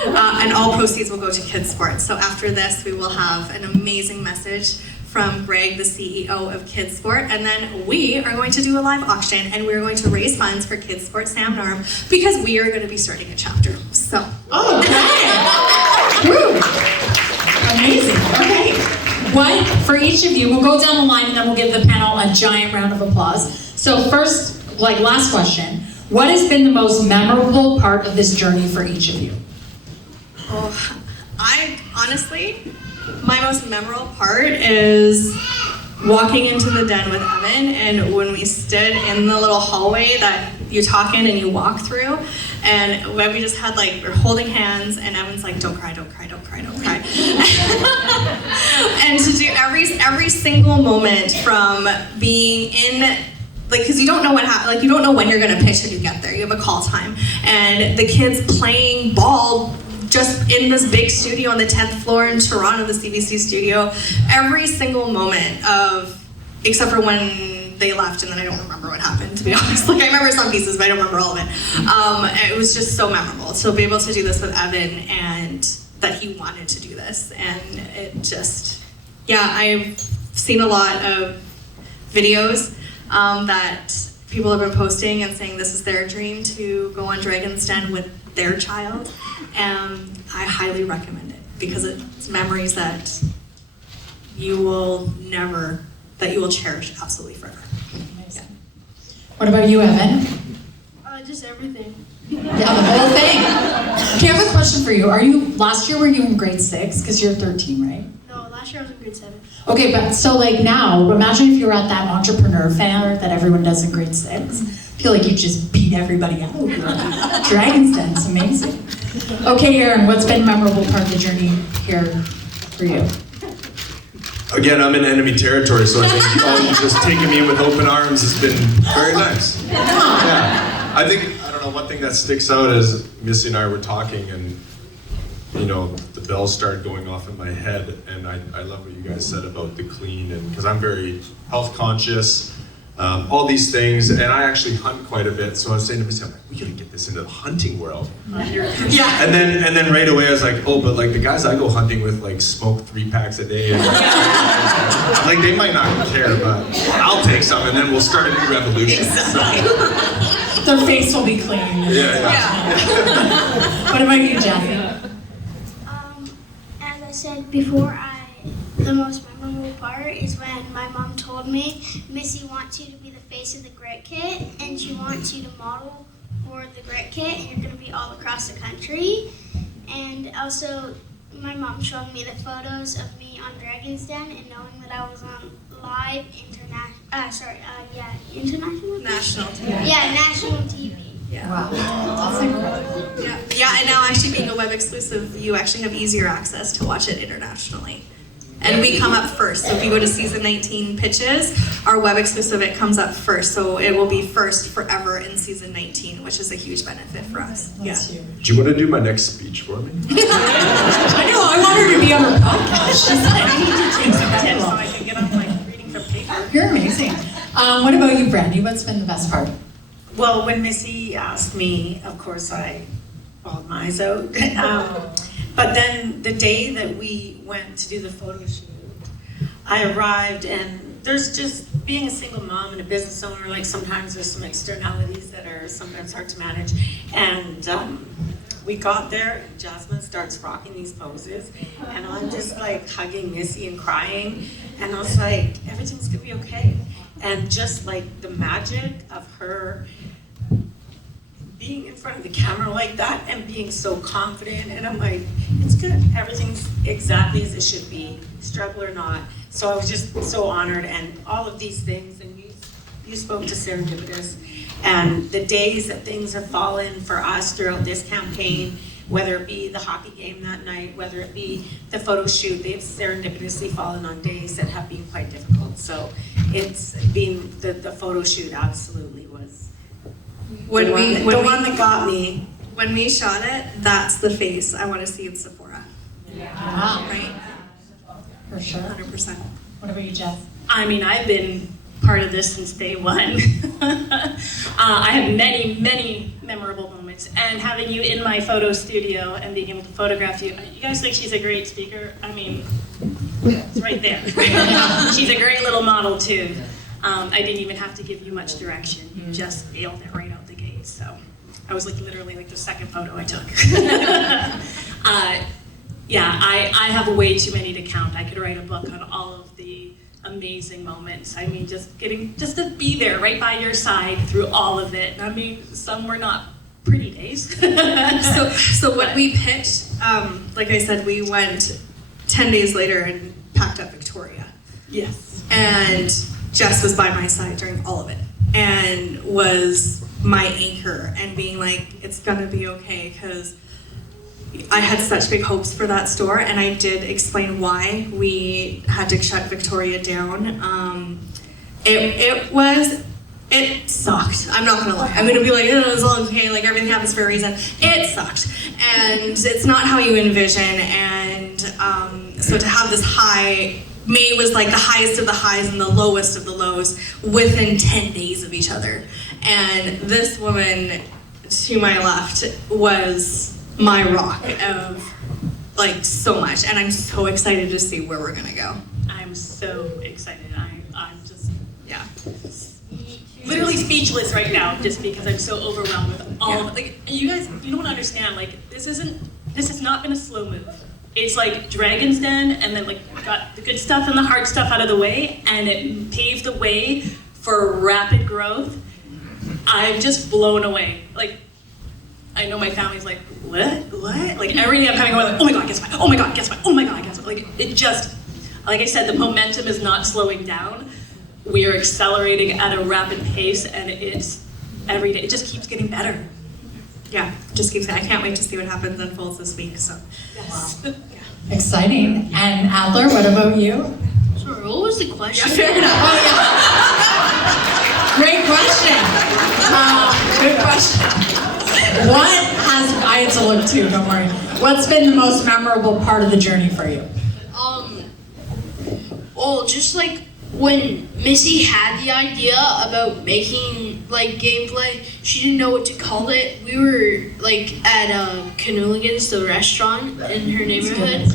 and all proceeds will go to Kids Sports. So after this, we will have an amazing message from Greg, the CEO of Kids Sport, and then we are going to do a live auction, and we're going to raise funds for Kids Sport Sam Norm, because we are going to be starting a chapter. So. Okay. Woo. Amazing. Okay. What, for each of you, we'll go down the line and then we'll give the panel a giant round of applause. So first, last question. What has been the most memorable part of this journey for each of you? Oh, honestly, my most memorable part is walking into the den with Evan, and when we stood in the little hallway that you talk in and you walk through, and when we just had we're holding hands, and Evan's like, don't cry, don't cry, don't cry, don't cry. And to do every single moment from being in, because you don't know what happens, you don't know when you're gonna pitch when you get there. You have a call time, and the kids playing ball just in this big studio on the 10th floor in Toronto, the CBC studio. Every single moment except for when they left, and then I don't remember what happened, to be honest. I remember some pieces, but I don't remember all of it. It was just so memorable to be able to do this with Evan, and that he wanted to do this, and it just, I've seen a lot of videos that people have been posting and saying this is their dream to go on Dragon's Den with their child, and I highly recommend it because it's memories that you will cherish absolutely forever. Amazing. What about you, Evan? Just everything. Yeah, the whole thing. Okay, I have a question for you. Last year were you in grade 6? Because you're 13, right? No, last year I was in grade 7. Okay, but so like now, imagine if you were at that entrepreneur fair that everyone does in grade 6. I feel like you just beat everybody out. Dragon's Den, it's amazing. Okay, Aaron, what's been a memorable part of the journey here for you? Again, I'm in enemy territory, so I think you just taking me in with open arms has been very nice. Yeah. I don't know, one thing that sticks out is Missy and I were talking and, you know, the bells started going off in my head, and I love what you guys said about the clean, and because I'm very health conscious, all these things, and I actually hunt quite a bit, so I was saying to Missy, I'm like, we gotta get this into the hunting world. Yeah. And then right away I was like, oh, but like the guys I go hunting with like smoke 3 packs a day. And, like they might not care, but I'll take some and then we'll start a new revolution. So. Their face will be clean. Yeah. What about you, Jackie? As I said before, the most memorable part is when my mom told me, Missy wants you to be the face of the Grit Kit, and she wants you to model for the Grit Kit, and you're going to be all across the country. And also, my mom showed me the photos of me on Dragon's Den, and knowing that I was on live international? National TV. Yeah, national TV. Wow, that's incredible. Yeah, and now actually being a web exclusive, you actually have easier access to watch it internationally. And we come up first. So if you go to season 19 pitches, our web exclusive, it comes up first. So it will be first forever in season 19, which is a huge benefit for us. That's huge. Do you want to do my next speech for me? I know, I want her to be on her podcast. She said I need to take some tips So I can get on like reading from paper. You're amazing. What about you, Brandy? What's been the best part? Well, when Missy asked me, of course I bawled my eyes out. But then the day that we went to do the photo shoot, I arrived and there's just being a single mom and a business owner, like sometimes there's some externalities that are sometimes hard to manage. And we got there and Jasmine starts rocking these poses and I'm just like hugging Missy and crying. And I was like, everything's gonna be okay. And just like the magic of her being in front of the camera like that and being so confident, and I'm like, it's good, everything's exactly as it should be, struggle or not. So I was just so honored, and all of these things, and you spoke to serendipitous, and the days that things have fallen for us throughout this campaign, whether it be the hockey game that night, whether it be the photo shoot, they've serendipitously fallen on days that have been quite difficult. So it's been, the photo shoot absolutely was the one that got me. When we shot it, that's the face I want to see in Sephora. Wow. Right? For sure. 100%. What about you, Jess? I mean, I've been part of this since day one. I have many, many memorable moments, and having you in my photo studio and being able to photograph you. You guys think she's a great speaker? I mean, it's right there. She's a great little model too. I didn't even have to give you much direction. You just nailed it right out the gate. So I was like literally like the second photo I took. Yeah, I have way too many to count. I could write a book on all of the amazing moments. I mean, just to be there right by your side through all of it. I mean, some were not pretty days. So when we pitched, like I said, we went 10 days later and packed up Victoria. Yes. And Jess was by my side during all of it and was my anchor and being like, it's gonna be okay, because I had such big hopes for that store, and I did explain why we had to shut Victoria down. It sucked. I'm not gonna lie. I'm gonna be like, oh, it's all okay, like everything happens for a reason. It sucked. And it's not how you envision, and so to have this high, May was like the highest of the highs and the lowest of the lows within 10 days of each other. And this woman to my left was my rock of like so much, and I'm so excited to see where we're gonna go. I'm so excited. I'm just, Yeah. literally speechless right now, just because I'm so overwhelmed with all of it. Like, you guys, you don't understand, like, this has not been a slow move. It's like Dragon's Den, and then like got the good stuff and the hard stuff out of the way, and it paved the way for rapid growth. I'm just blown away. Like, I know my family's like, what? what? Like every day I'm kind of going like, oh my God, guess what? Oh my God, guess what? Oh my God, guess what? Like it just, like I said, the momentum is not slowing down. We are accelerating at a rapid pace, and it's every day, it just keeps getting better. Yeah, just keeps. I can't wait to see what happens unfolds this week. So, Yes. Exciting. And Adler, what about you? Sorry, what was the question? fair enough. Oh, yeah. Great question. Good question. What has, I had to look too, don't worry. What's been the most memorable part of the journey for you? Well, just like when Missy had the idea about making like gameplay, she didn't know what to call it. We were like at Canooligan's, the restaurant in her neighborhood,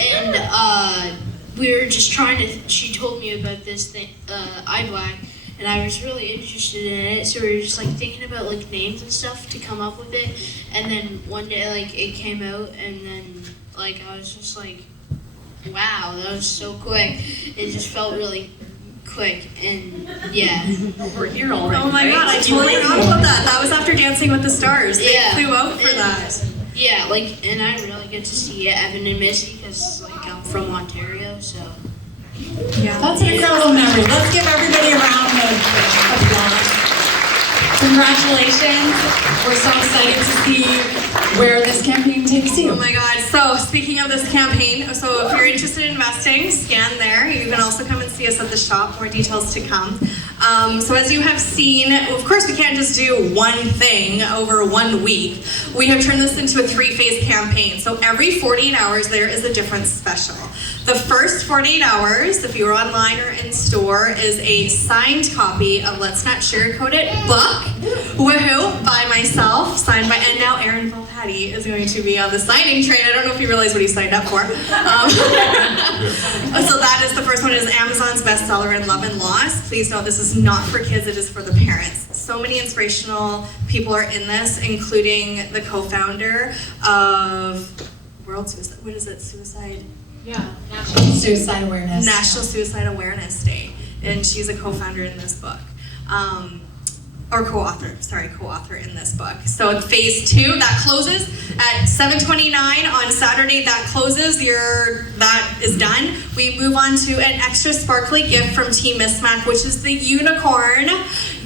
and we were just trying to. She told me about this thing, iBlack, and I was really interested in it. So we were just like thinking about like names and stuff to come up with it, and then one day like it came out, and then like I was just like, wow, that was so quick. It just felt really quick, and yeah. We're here already. oh my God, I totally forgot about that. That was after Dancing with the Stars. They Yeah. flew out for And- that. Yeah, like, and I really get to see Evan and Missy because like I'm from Ontario, so. Yeah, that's an incredible memory. Let's give everybody a round of applause. Congratulations. We're so excited to see where this campaign takes you. Oh my God. So speaking of this campaign, so if you're interested in investing, scan there. You can also come and see us at the shop. More details to come. So as you have seen, of course we can't just do one thing over 1 week. We have turned this into a 3-phase campaign. So every 48 hours there is a different special. The first 48 hours, if you're online or in store, is a signed copy of Let's Not Sugarcoat It book, woohoo, by myself, signed by, and now Aaron Volpatti is going to be on the signing train. I don't know if you realize what he signed up for. So that is the first one, is Amazon's bestseller in Love and Loss. Please note this is not for kids, it is for the parents. So many inspirational people are in this, including the co-founder of World Suicide, what is it, Suicide? Suicide awareness. National Suicide Awareness Day, and she's a co-founder in this book, or co-author in this book. So phase 2, that closes at 7:29 on Saturday. That closes. That is done. We move on to an extra sparkly gift from Team MisMacK, which is the unicorn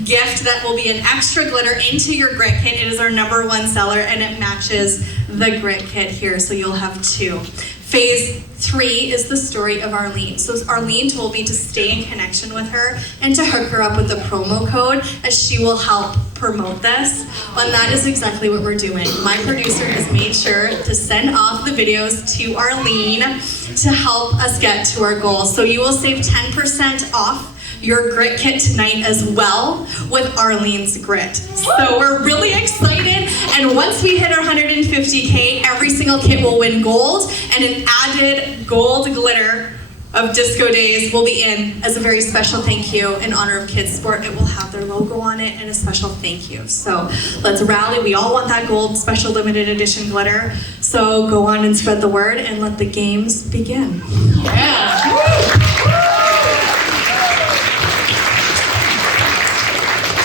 gift that will be an extra glitter into your grit kit. It is our #1 seller, and it matches the grit kit here, so you'll have 2. Phase 3 is the story of Arlene. So Arlene told me to stay in connection with her and to hook her up with a promo code, as she will help promote this. And that is exactly what we're doing. My producer has made sure to send off the videos to Arlene to help us get to our goals. So you will save 10% off your grit kit tonight as well with Arlene's grit. So we're really excited, and once we hit our 150K, every single kit will win gold, and an added gold glitter of Disco Days will be in as a very special thank you in honor of Kids Sport. It will have their logo on it and a special thank you. So let's rally. We all want that gold special limited edition glitter. So go on and spread the word and let the games begin.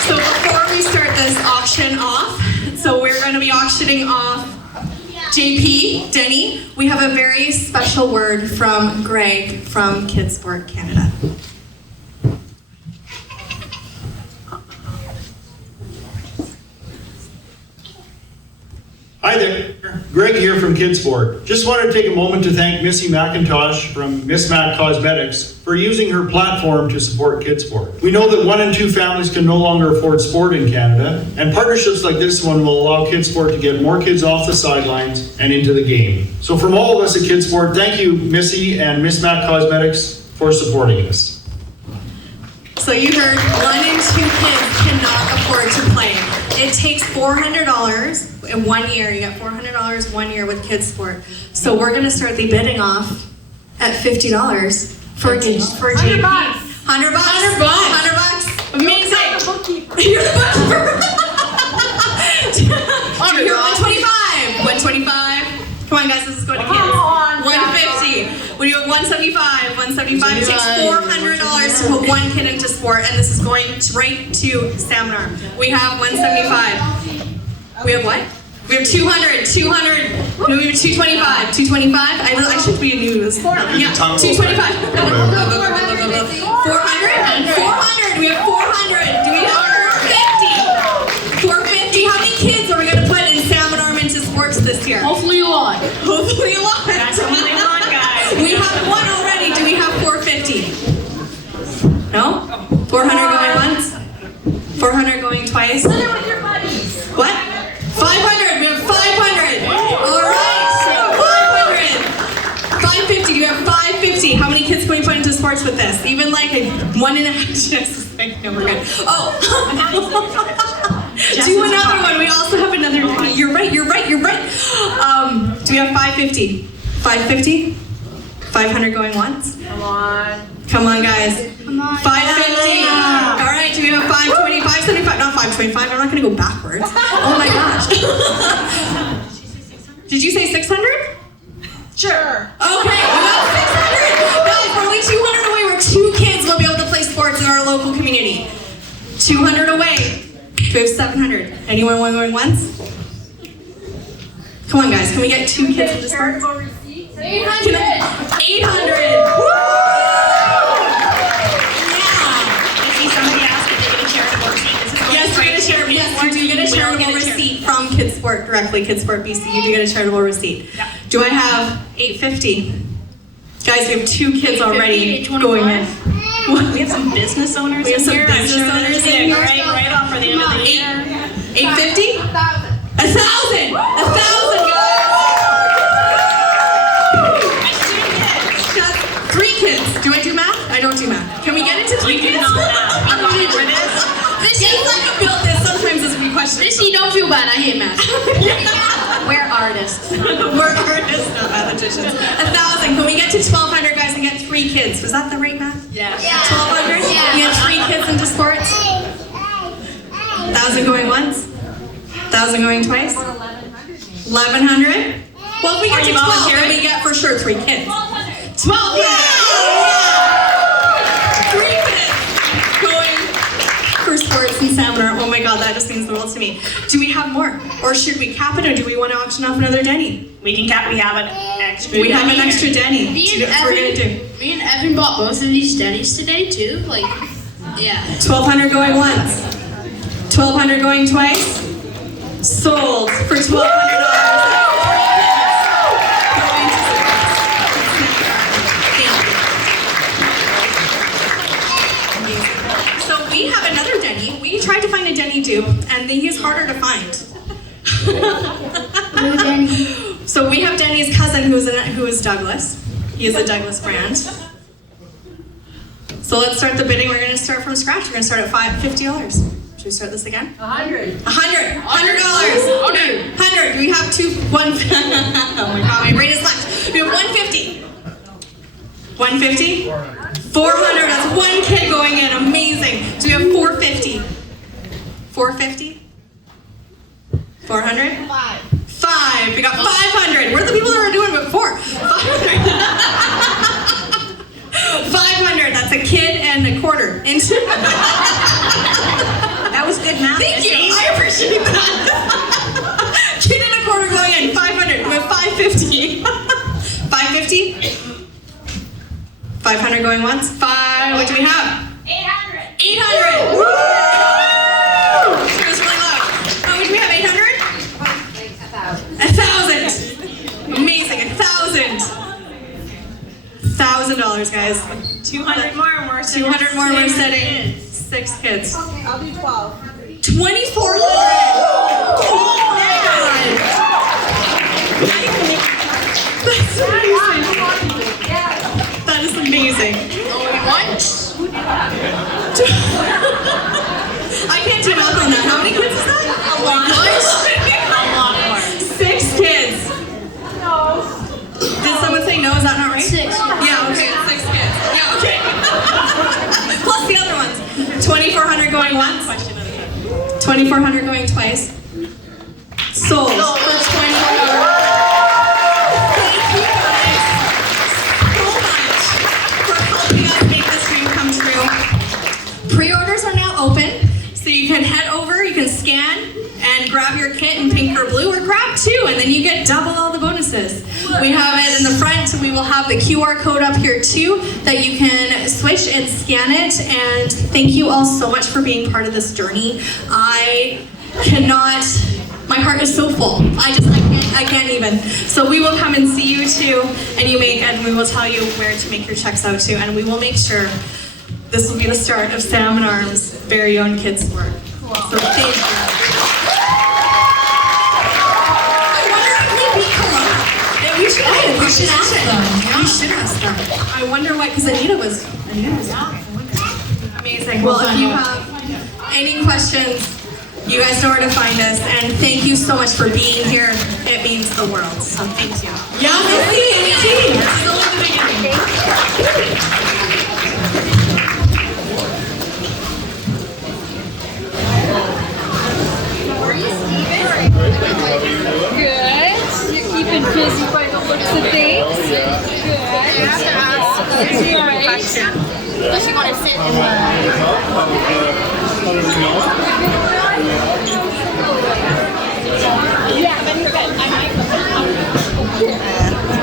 So before we start this auction off, so we're going to be auctioning off JP, Denny. We have a very special word from Greg from Kids Sport Canada. Hi there, Greg here from Kids Sport. Just wanted to take a moment to thank Missy McIntosh from MisMacK Cosmetics for using her platform to support Kids Sport. We know that 1 in 2 families can no longer afford sport in Canada, and partnerships like this one will allow Kids Sport to get more kids off the sidelines and into the game. So from all of us at Kids Sport, thank you, Missy and MisMacK Cosmetics, for supporting us. So you heard 1 in 2 kids cannot afford to play. It takes $400 in 1 year. You get $400 1 year with Kids Sport. So we're going to start the bidding off at $50 for JP. $100 bucks. Amazing. You're the bookkeeper. 125. 125. Come on, guys. This is going to kids. 150. We do 175. 175. It takes $400 to put 1 kid into sport, and this is going right to Seminar. We have 175. We have what? We have 200. 200. 225. 225. I should be news. Yeah, 225. 400. 400. We have 400. Do we have 450? 450. How many kids are we going to put in salmon arm into sports this year? Hopefully a lot. Hopefully a lot. That's only one, guys. We have one already. Do we have 450? No? 400 going once? 400 going twice? What? 500. We have 500. All right. So 500. 550. Do you have 550? How many kids can we put into sports with this? Even like a 1.5. Just like, no, we're good. Oh. Do another one. We also have another. You're right. You're right. You're right. Do we have 550? 550? 500 going once? Come on, guys. Come on. 550. All right, do we have 520, 575? Not 525. I'm not going to go backwards. Oh my gosh. Did you say 600? Sure. Okay, we got 600. Guys, we're only 200 away. We're 2 kids will be able to play sports in our local community. 200 away. We have 700. Anyone want going once? Come on, guys. Can we get 2 kids into sports? 800. 800. Woo! Yes, we get a charitable. Yes, you do get a charitable receipt from KidSport directly. KidSport BC, you do get a charitable receipt. Yeah. Do I have 850? Guys, we have 2 kids already going in. We have some business owners We have in some here. business I'm sure owners they're in here. right off for the end of the year. 850? 1,000. 1,000, guys. That's 3 kids. Do I do math? I don't do math. Can we get into 3 kids? We got it for this. Yes, I can build this. Sometimes this will be questions. Missy, don't feel bad. I hate math. We're artists. We're artists, not mathematicians. 1,000. Can we get to 1,200 guys and get 3 kids? Was that the right math? Yeah. 1,200? Yeah. We get 3 kids into sports? 1,000 going once? 1,000 going twice? 1,100? Well, if we get to 12, then we get for sure 3 kids. 12 kids! Yeah! 3 kids going for sports and seminar. Oh my god, that just means the world to me. Do we have more? Or should we cap it, or do we want to auction off another Denny? We can cap. We have an extra. We have an extra Denny. Me That's what we're gonna do. Me and Evan bought both of these Denny's today too. Like, yeah. 1,200 going once. 1,200 going twice. Sold for $1,200. So we have another Denny. We tried to find a Denny dupe, and he is harder to find. So we have Denny's cousin, who is Douglas. He is the Douglas brand. So let's start the bidding. We're going to start from scratch. We're going to start at $50. Should we start this again? $100. $100. $100. Do we have 2? 1. Oh my god, my brain is left. We have 150. 150. 400. That's 1 kid going in. Amazing. Do we have 450? 450. 400. 5. We got 500. Where are the people that were doing it before? 500. 500. That's a kid and a quarter. That was good math. Thank you. I appreciate that. Kid and a quarter going in. 500. We have 550. 550. 500 going once. 5. What do we have? 800. 800. Woo! It was really loud. What do we have? 800. 1,000. Amazing. 1,000. $1,000, guys. 200 more and we're 200 more. We're setting 6 kids. Okay, I'll do 12. 2,400. Oh my god. That is amazing. I can't do math on that. How many kids is that? A lot more. 6 kids. Did someone say no? Is that not right? 6. Yeah, okay, 6 kids. Yeah, okay. Plus the other ones. 2,400 going once. 2,400 going twice. Sold for $2,400. Thank you guys so much for helping us make this dream come true. Pre-orders are now open, so you can head over, you can scan and grab your kit in pink or blue, or grab 2, and then you get double all the bonuses. We have it in the front. We will have the QR code up here too that you can switch and scan it. And thank you all so much for being part of this journey. My heart is so full. I can't even. So we will come and see you too, and we will tell you where to make your checks out to, and we will make sure this will be the start of Sam and Arm's very own kids' work. So thank you. I wonder if they beat Kelowna. Yeah, we should ask them. Yeah. We should ask them. I wonder why, because Anita was amazing. Well, if you have any questions, you guys know where to find us, and thank you so much for being here. It means the world, so thank you. Yeah, Missy, This is only the beginning. Good. You're keeping busy by the looks of things. Good. You all right? Unless you want to sit in Yeah, then you're good. I might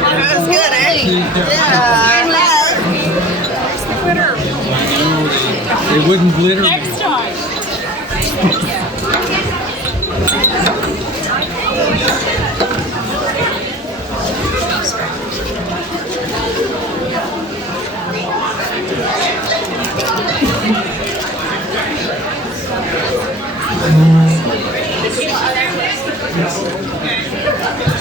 That was good, eh? Yeah. It wouldn't glitter. Next time. Yes.